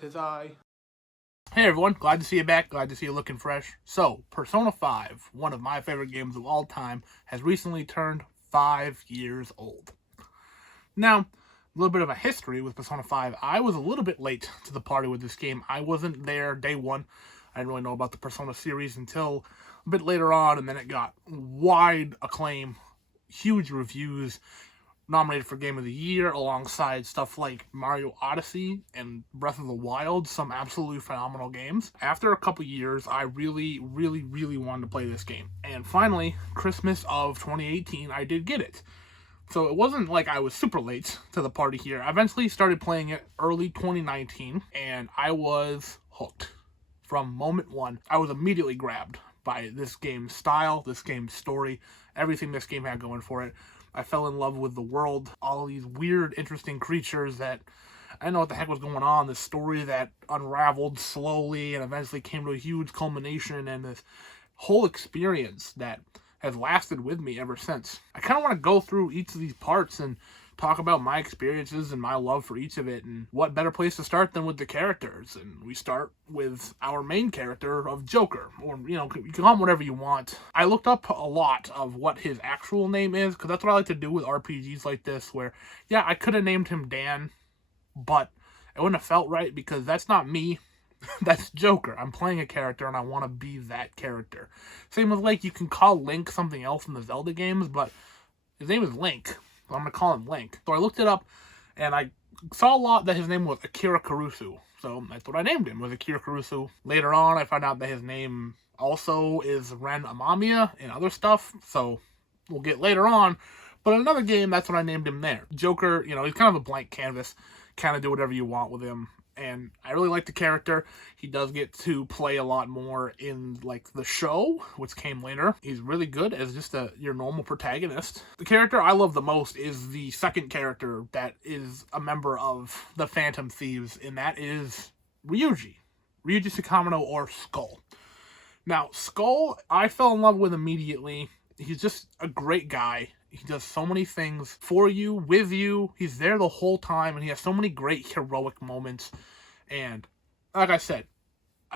'Tis I. Hey everyone, glad to see you back, glad to see you looking fresh. So, Persona 5, one of my favorite games of all time, has recently turned 5 years old. Now, a little bit of a history with Persona 5. I was a little bit late to the party with this game. I wasn't there day one. I didn't really know about the Persona series until a bit later on, and then it got wide acclaim, huge reviews, nominated for Game of the Year alongside stuff like Mario Odyssey and Breath of the Wild, some absolutely phenomenal games. After a couple years, I really wanted to play this game. And finally, Christmas of 2018, I did get it. So it wasn't like I was super late to the party here. I eventually started playing it early 2019, and I was hooked. From moment one, I was immediately grabbed by this game's style, this game's story, everything this game had going for it. I fell in love with the world, all these weird, interesting creatures that I didn't know what the heck was going on. This story that unraveled slowly and eventually came to a huge culmination, and this whole experience that has lasted with me ever since. I kind of want to go through each of these parts and talk about my experiences and my love for each of it, and what better place to start than with the characters. And we start with our main character of Joker, or you can call him whatever you want. I looked up a lot of what his actual name is, because that's what I like to do with RPGs like this, where yeah, I could have named him Dan, but it wouldn't have felt right because that's not me. That's Joker. I'm playing a character and I want to be that character. Same with you can call Link something else in the Zelda games, but his name is Link. So I'm going to call him Link. So I looked it up, and I saw a lot that his name was Akira Kurusu. So that's what I named him, was Akira Kurusu. Later on, I found out that his name also is Ren Amamiya and other stuff. So we'll get later on. But in another game, that's what I named him there. Joker, he's kind of a blank canvas. Kind of do whatever you want with him. And I really like the character. He does get to play a lot more in the show, which came later. He's really good as just your normal protagonist. The character I love the most is the second character that is a member of the Phantom Thieves, and that is Ryuji Sakamoto, or Skull. Now, Skull, I fell in love with immediately. He's just a great guy. He does so many things for you, with you. He's there the whole time, and he has so many great heroic moments. And like I said,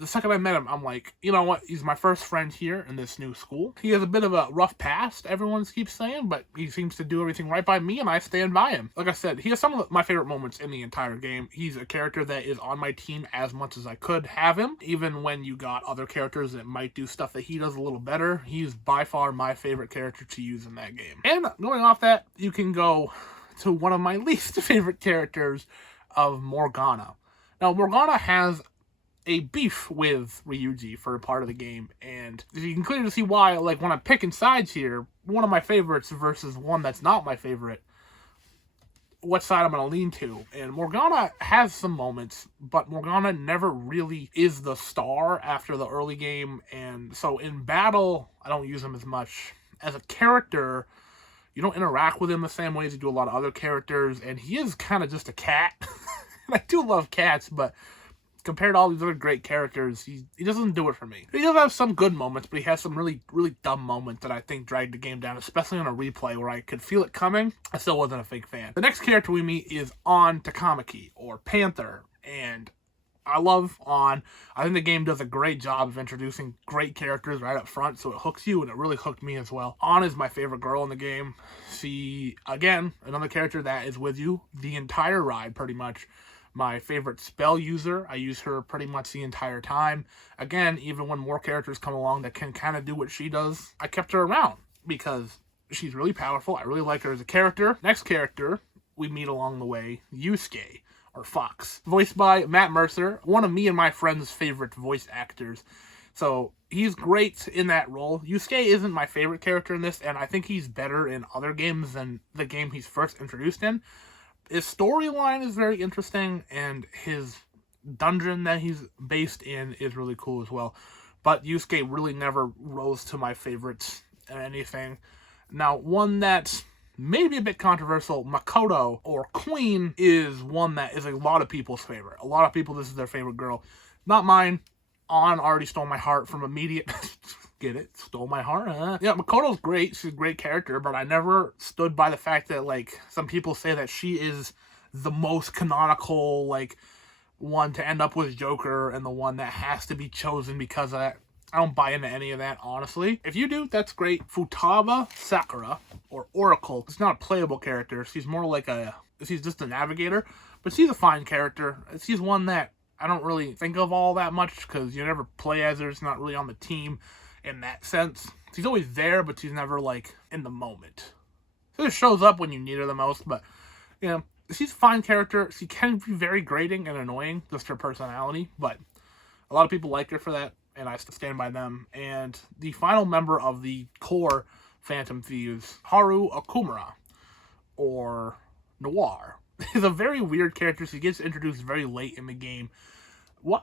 the second I met him, I'm like, you know what? He's my first friend here in this new school. He has a bit of a rough past, everyone keeps saying, but he seems to do everything right by me, and I stand by him. Like I said, he has some of my favorite moments in the entire game. He's a character that is on my team as much as I could have him. Even when you got other characters that might do stuff that he does a little better, he's by far my favorite character to use in that game. And going off that, you can go to one of my least favorite characters of Morgana. Now, Morgana has a beef with Ryuji for a part of the game, and you can clearly see why, when I'm picking sides here, one of my favorites versus one that's not my favorite, what side I'm going to lean to. And Morgana has some moments, but Morgana never really is the star after the early game, and so in battle, I don't use him as much. As a character, you don't interact with him the same way as you do a lot of other characters, and he is kind of just a cat. I do love cats, but compared to all these other great characters, he doesn't do it for me. He does have some good moments, but he has some really dumb moments that I think dragged the game down, especially on a replay where I could feel it coming. I still wasn't a big fan. The next character we meet is On Takamaki, or Panther, and I love On. I think the game does a great job of introducing great characters right up front, so it hooks you, and it really hooked me as well. On is my favorite girl in the game. She, again, another character that is with you the entire ride, pretty much. My favorite spell user. I use her pretty much the entire time. Again, even when more characters come along that can kind of do what she does, I kept her around because she's really powerful. I really like her as a character. Next character we meet along the way, Yusuke, or Fox, voiced by Matt Mercer, one of me and my friend's favorite voice actors. So he's great in that role. Yusuke isn't my favorite character in this, and I think he's better in other games than the game he's first introduced in. His storyline is very interesting, and his dungeon that he's based in is really cool as well. But Yusuke really never rose to my favorites in anything. Now, one that's maybe a bit controversial, Makoto, or Queen, is one that is a lot of people's favorite. A lot of people, this is their favorite girl. Not mine. On already stole my heart from immediate... Get it? Stole my heart, huh? Yeah, Makoto's great. She's a great character, but I never stood by the fact that, some people say that she is the most canonical, one to end up with Joker and the one that has to be chosen because of that. I don't buy into any of that, honestly. If you do, that's great. Futaba Sakura, or Oracle, is not a playable character. She's more like she's just a navigator, but she's a fine character. She's one that I don't really think of all that much because you never play as her. It's not really on the team in that sense. She's always there, but she's never, like, in the moment. She just shows up when you need her the most, but, you know, she's a fine character. She can be very grating and annoying, just her personality, but a lot of people like her for that, and I stand by them. And the final member of the core Phantom Thieves, Haru Okumura, or Noir, is a very weird character. She gets introduced very late in the game.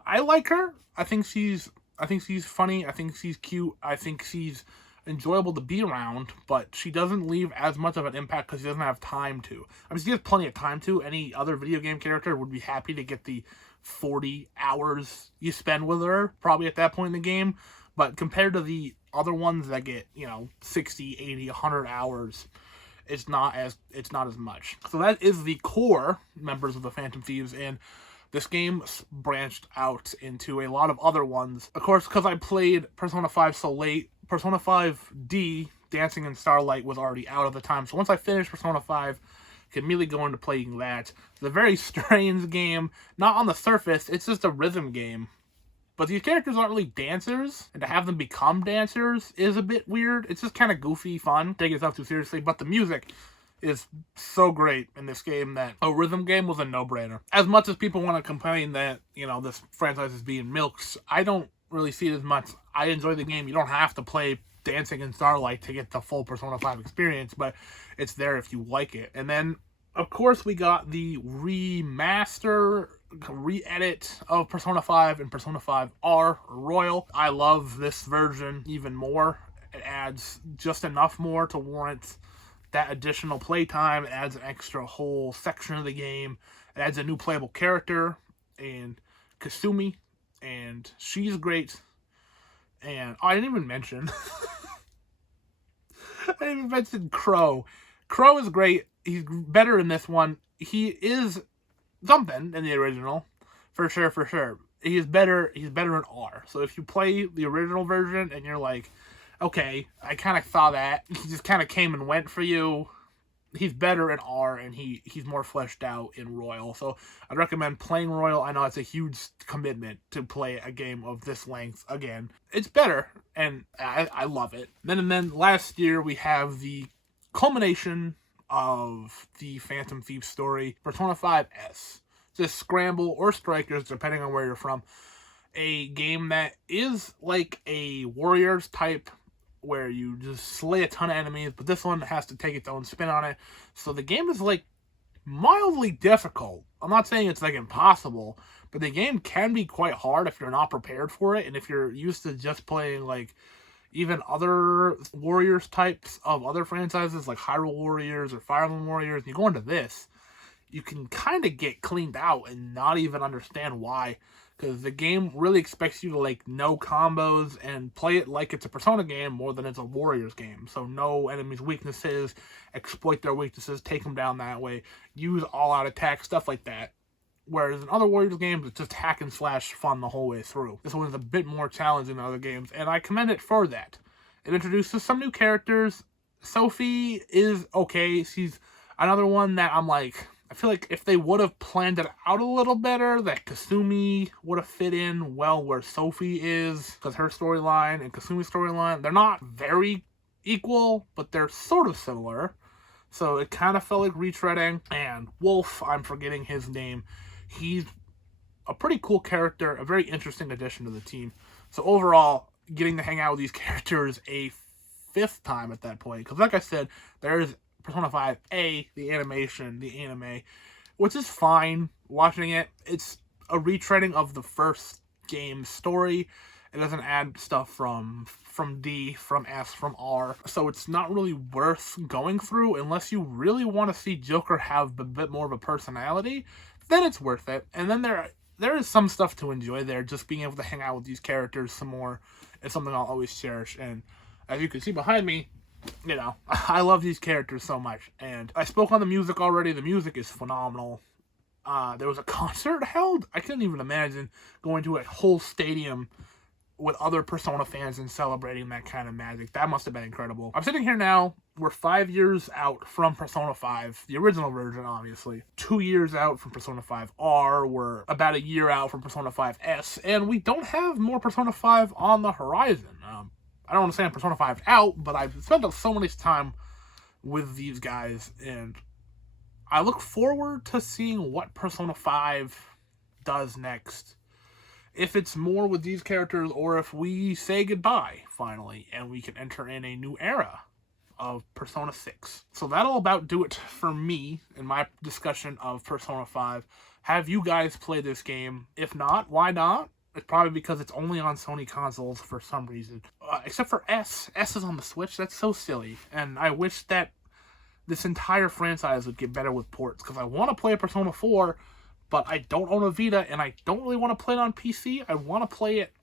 I like her. I think she's funny. I think she's cute. I think she's enjoyable to be around, but she doesn't leave as much of an impact because she doesn't have time to. I mean, she has plenty of time to. Any other video game character would be happy to get the 40 hours you spend with her, probably at that point in the game. But compared to the other ones that get, 60, 80, 100 hours, it's not as much. So that is the core members of the Phantom Thieves, and this game branched out into a lot of other ones. Of course, because I played Persona 5 so late, Persona 5D, Dancing in Starlight, was already out at the time. So once I finished Persona 5, I could immediately go into playing that. It's a very strange game. Not on the surface, it's just a rhythm game. But these characters aren't really dancers, and to have them become dancers is a bit weird. It's just kind of goofy fun, taking itself too seriously, but the music is so great in this game that a rhythm game was a no-brainer. As much as people want to complain that, this franchise is being milked, I don't really see it as much. I enjoy the game. You don't have to play Dancing in Starlight to get the full Persona 5 experience, but it's there if you like it. And then, of course, we got the remaster, re-edit of Persona 5 and Persona 5 R Royal. I love this version even more. It adds just enough more to warrant that additional playtime. It adds an extra whole section of the game. It adds a new playable character, and Kasumi, and she's great. And I didn't even mention Crow. Crow is great. He's better in this one. He is something in the original, for sure. He's better in R. So if you play the original version and you're like, okay, I kind of saw that, he just kind of came and went for you, he's better in R, and he's more fleshed out in Royal. So I'd recommend playing Royal. I know it's a huge commitment to play a game of this length again. It's better, and I love it. Then last year we have the culmination of the Phantom Thief story, Persona 5S. Just Scramble or Strikers, depending on where you're from. A game that is like a Warriors type, where you just slay a ton of enemies, but this one has to take its own spin on it. So the game is like mildly difficult. I'm not saying it's like impossible, but the game can be quite hard if you're not prepared for it, and if you're used to just playing like even other Warriors types of other franchises like Hyrule Warriors or Fire Emblem Warriors, and you go into this, you can kind of get cleaned out and not even understand why. Because the game really expects you to like know combos and play it like it's a Persona game more than it's a Warriors game. So know enemies' weaknesses, exploit their weaknesses, take them down that way, use all-out attack, stuff like that. Whereas in other Warriors games, it's just hack and slash fun the whole way through. This one is a bit more challenging than other games, and I commend it for that. It introduces some new characters. Sophie is okay. She's another one that I'm like, I feel like if they would have planned it out a little better, that Kasumi would have fit in well where Sophie is, because her storyline and Kasumi's storyline, they're not very equal, but they're sort of similar. So it kind of felt like retreading. And Wolf, I'm forgetting his name, he's a pretty cool character, a very interesting addition to the team. So overall, getting to hang out with these characters a fifth time at that point, because like I said, there's Persona 5A, the animation, the anime, which is fine. Watching it, it's a retreading of the first game's story. It doesn't add stuff from D, from S, from R. So it's not really worth going through unless you really want to see Joker have a bit more of a personality. Then it's worth it. And then there is some stuff to enjoy there. Just being able to hang out with these characters some more is something I'll always cherish. And as you can see behind me, I love these characters so much. And I spoke on the music already. The music is phenomenal. There was a concert held. I couldn't even imagine going to a whole stadium with other Persona fans and celebrating that kind of magic. That must have been incredible. I'm sitting here now. We're 5 years out from Persona 5, the original version, obviously. 2 years out from Persona 5R. We're about a year out from Persona 5S, and we don't have more Persona 5 on the horizon. I don't understand Persona 5 out, but I've spent so much time with these guys, and I look forward to seeing what Persona 5 does next. If it's more with these characters, or if we say goodbye, finally, and we can enter in a new era of Persona 6. So that'll about do it for me in my discussion of Persona 5. Have you guys played this game? If not, why not? It's probably because it's only on Sony consoles for some reason. Except for S. S is on the Switch. That's so silly. And I wish that this entire franchise would get better with ports, because I want to play Persona 4, but I don't own a Vita, and I don't really want to play it on PC. I want to play it.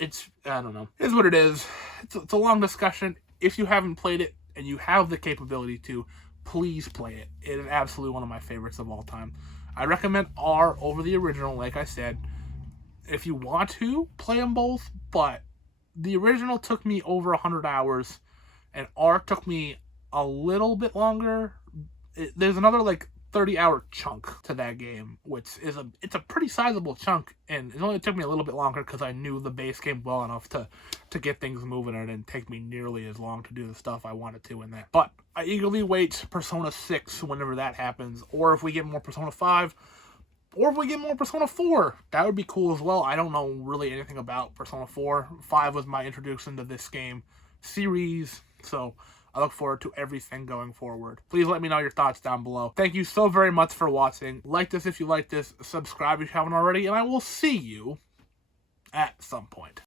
I don't know. It is what it is. It's a long discussion. If you haven't played it, and you have the capability to, please play it. It is absolutely one of my favorites of all time. I recommend R over the original, like I said. If you want to, play them both, but the original took me over 100 hours, and R took me a little bit longer. There's another, 30-hour chunk to that game, which is it's a pretty sizable chunk, and it only took me a little bit longer because I knew the base game well enough to get things moving, and it didn't take me nearly as long to do the stuff I wanted to in that. But I eagerly wait Persona 6 whenever that happens, or if we get more Persona 5, or if we get more Persona 4. That would be cool as well. I don't know really anything about Persona 4. 5 was my introduction to this game series, so I look forward to everything going forward. Please let me know your thoughts down below. Thank you so very much for watching. Like this if you like this. Subscribe if you haven't already. And I will see you at some point.